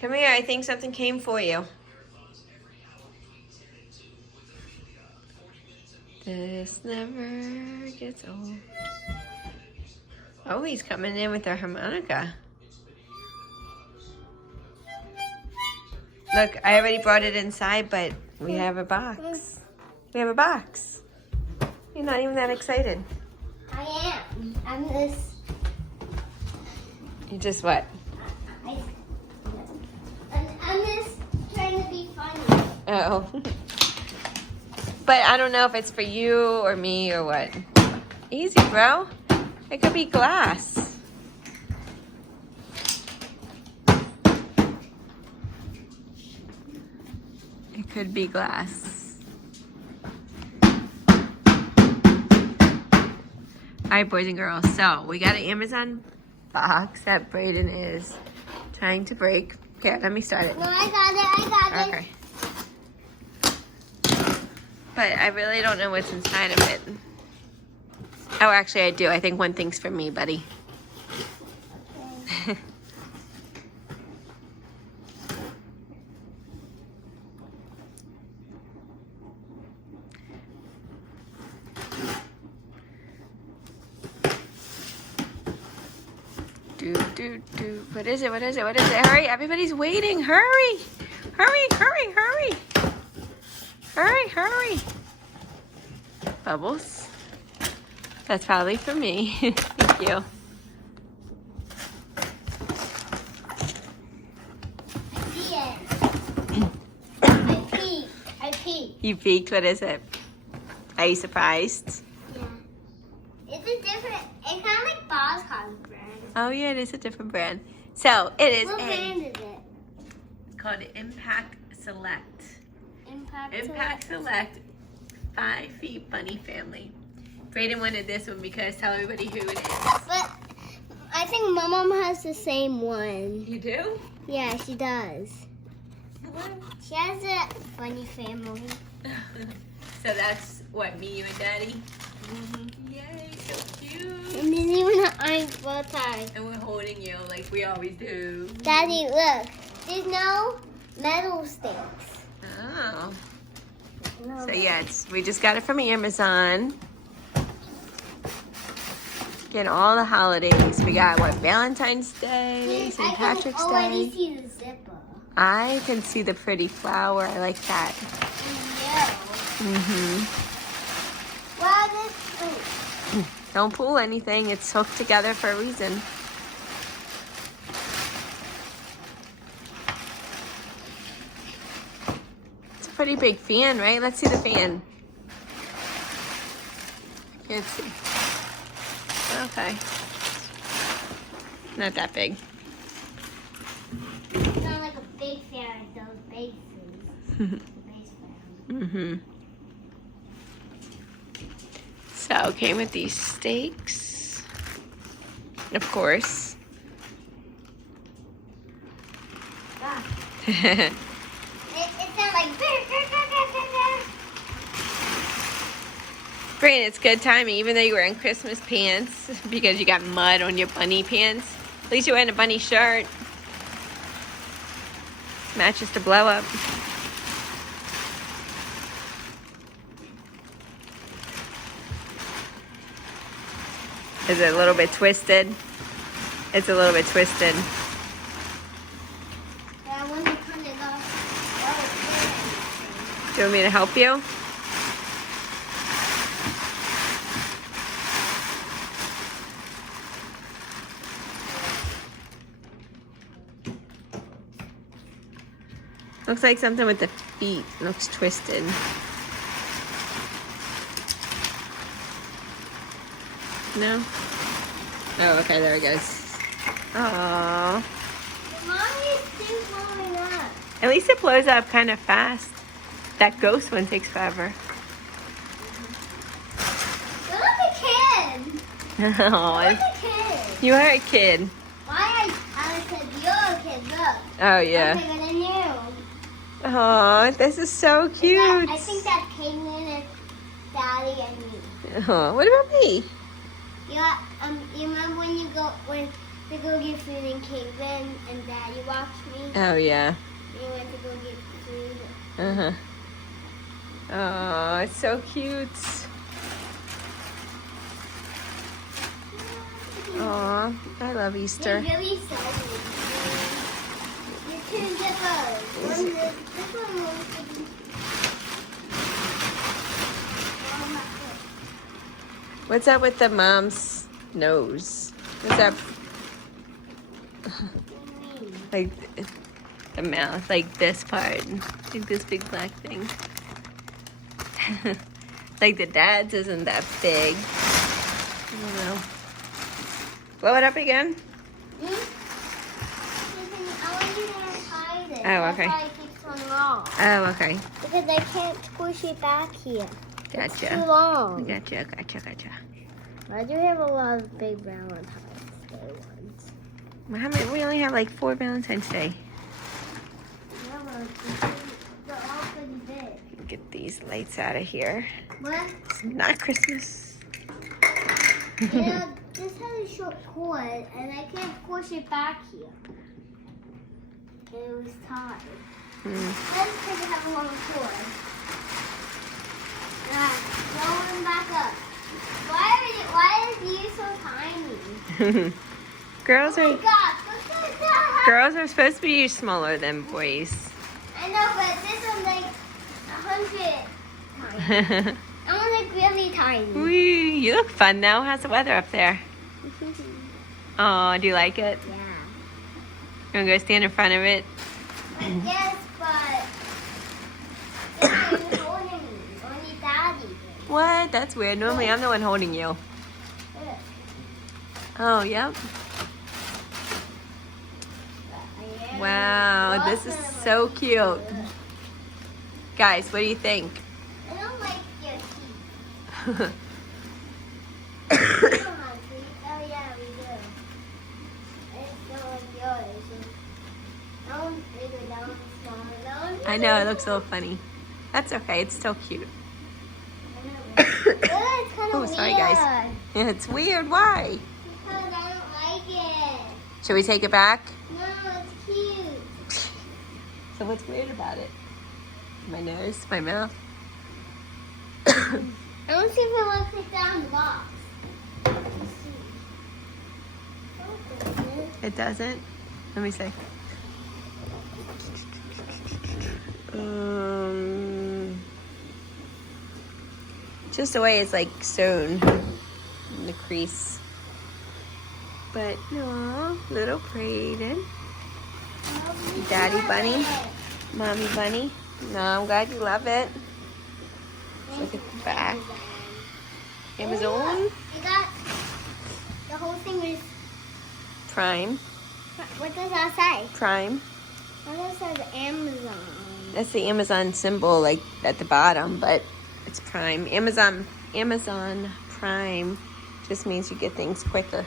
Come here, I think something came for you. This never gets old. Oh, he's coming in with a harmonica. Look, I already brought it inside, but we have a box. We have a box. You're not even that excited. I am. I'm just. You just what? I'm just trying to be funny. Oh. But I don't know if it's for you or me or what. Easy, bro. It could be glass. It could be glass. All right, boys and girls. So we got an Amazon box that Brayden is trying to break. Here, let me start it. No, I got it. Okay. But I really don't know what's inside of it. Oh, actually, I do. I think one thing's for me, buddy. Okay. Do. What is it? What is it? What is it? Hurry, everybody's waiting. Hurry. Hurry, hurry, hurry. Hurry, hurry. Bubbles. That's probably for me. Thank you. I peeked. You peeked? What is it? Are you surprised? Yeah. It's a different, it's kind of like Boscom's brand. Oh, yeah, it is a different brand. So, it is What brand is it? It's called Impact Select. Impact Select 5 Feet Bunny Family. Brayden wanted this one because tell everybody who it is. But I think my mom has the same one. You do? Yeah, she does. What? She has a bunny family. So that's what, me, you, and Daddy? Mm-hmm. Yay, so cute. And there's even an orange bow tie. And we're holding you like we always do. Daddy, look. There's no metal sticks. Oh. No So metal. yeah, we just got it from Amazon. Get all the holidays. We got what, Valentine's Day, St. Patrick's I can already Day. see the zipper. I can see the pretty flower. I like that. Mm-hmm. Well, this. Don't pull anything. It's hooked together for a reason. It's a pretty big fan, right? Let's see the fan. I can't see. Okay. Not that big. It's not like a big fan like those bases. The base fan. Mm-hmm. So, came with these steaks. Of course. Ah. It sounds like. Brayden, it's good timing, even though you were in Christmas pants because you got mud on your bunny pants. At least you're wearing a bunny shirt. Matches the blow up. Is it a little bit twisted? It's a little bit twisted. I want to turn it off. Do you want me to help you? Looks like something with the feet. Looks twisted. No? Oh, okay, there it goes. Aww. Mommy is still blowing up. At least it blows up kind of fast. That ghost one takes forever. You're like a kid. You're Oh, like a kid. you are a kid. Why I said you're a kid, look. Oh, I'm yeah. bigger than you. Oh, this is so cute. I think that came in as Daddy and me. Oh, what about me? You remember when you go when to go get food in Cleveland, and Daddy watched me. Oh, yeah. We went to go get food. Uh-huh. Oh, it's so cute. Aw, I love Easter. They're really selfish. You two zippers. This one was What's up with the mom's nose? What's up? Like the mouth, like this part, like this big black thing. Like the dad's isn't that big. I don't know. Blow it up again. I want you to hide it. Oh, okay. That's why it keeps on long. Oh, okay. Because I can't push it back here. It's too Gotcha. long. Gotcha. I do have a lot of big Valentine's Day ones. Well, how many? We only have like 4 Valentine's Day. Yeah, but they're all pretty big. Get these lights out of here. What? It's not Christmas. Yeah, this has a short cord, and I can't push it back here. And it was tied. Let's take it have a long cord. Roll them back up. Why is you so tiny? Girls Oh are my gosh, look at that! girls are supposed to be smaller than boys. I know, but this one's like 100 tiny. I want like really tiny. Wee, you look fun now. How's the weather up there? Oh, do you like it? Yeah. You want to go stand in front of it? Yes, but this one is holding me. Only Daddy. What? That's weird. Normally I'm the one holding you. Oh, yep. Wow, this is so cute. Guys, what do you think? I don't like your teeth. I Oh yeah, we do. I just don't like yours. That one's bigger, that one's smaller, that one's know, it looks a little funny. That's okay, it's still cute. it's kind of Oh, sorry, guys. Yeah, it's weird. Why? Because I don't like it. Should we take it back? No, it's cute. So what's weird about it? My nose, my mouth. I don't see if it looks like that on the box. It doesn't? Let me see. Just the way it's like sewn in the crease. But no, little Brayden. Daddy bunny, mommy bunny. No, I'm glad you love it. Look at the back. Amazon I got the whole thing is. Prime. What does that say? Prime. That says Amazon. That's the Amazon symbol, like at the bottom, but it's Prime. Amazon Prime just means you get things quicker.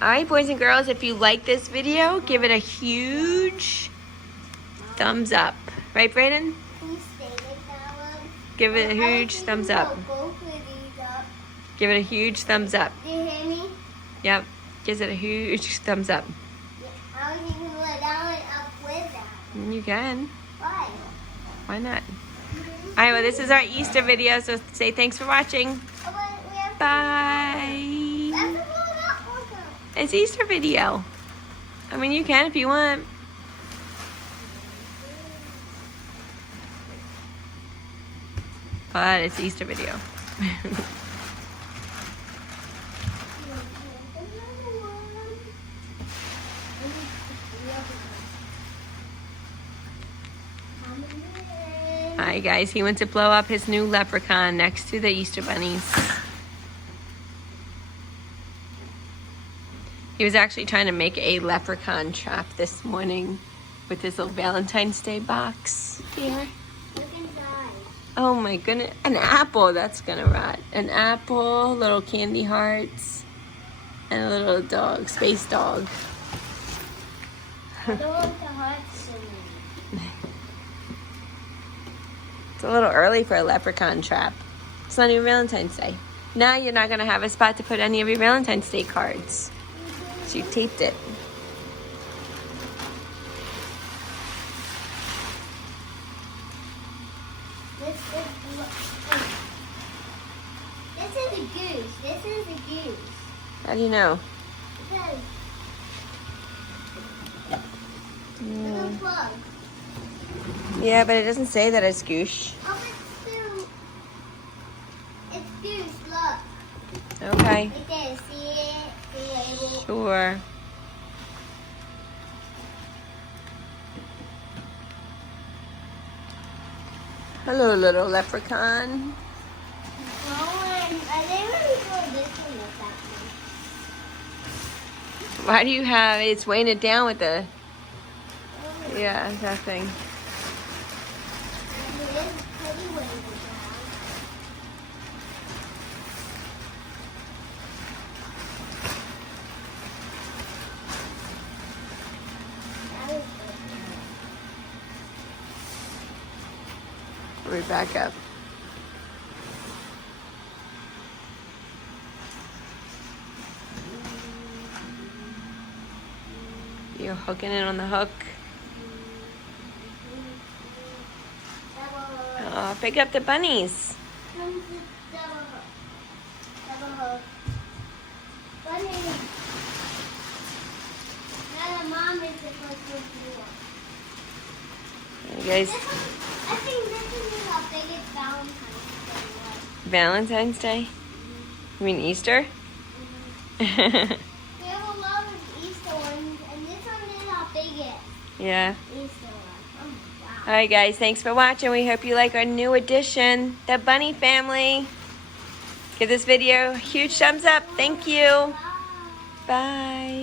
All right, boys and girls, if you like this video, give it a huge thumbs up. Right, Brayden? Can you stay like that one? Give it a huge thumbs up. Both of these up. Give it a huge thumbs up. Do you hear me? Yep. Gives it a huge thumbs up. I was even let that one up with that. You can. Why? Why not? All right, well, this is our Easter video, so say thanks for watching. Oh, but we have Bye. That's a little also. It's Easter video. I mean, you can if you want. But it's Easter video. Hi guys, he went to blow up his new leprechaun next to the Easter bunnies. He was actually trying to make a leprechaun trap this morning with his little Valentine's Day box here. Look inside. Oh my goodness, an apple, that's gonna rot. An apple, little candy hearts, and a little dog, space dog. I don't want the hearts in me. It's a little early for a leprechaun trap. It's not even Valentine's Day. Now you're not gonna have a spot to put any of your Valentine's Day cards. So you taped it. This is a goose. This is a goose. How do you know? Because little plug. Yeah, but it doesn't say that it's goose. Oh, it's still. It's goose. Look. Okay. Right there. See it? The label. Sure. Hello, little leprechaun. I think we're going this one this actually. Why do you have it's weighing it down with the yeah, that thing. And it is pretty weighted down. That is good. We're back up. You're hooking it on the hook. Oh, pick up the bunnies. Comes with double hook. Double hook. Bunny. Now the mom is the first one to do it. You guys, I think this is how big it's Valentine's Day was. Valentine's Day? You mean Easter? We have a lot of Easter ones, and this one is how big it is. Yeah. Easter one. Oh, wow. Alright guys, thanks for watching. We hope you like our new addition, the bunny family. Give this video a huge thumbs up. Thank you. Wow. Bye.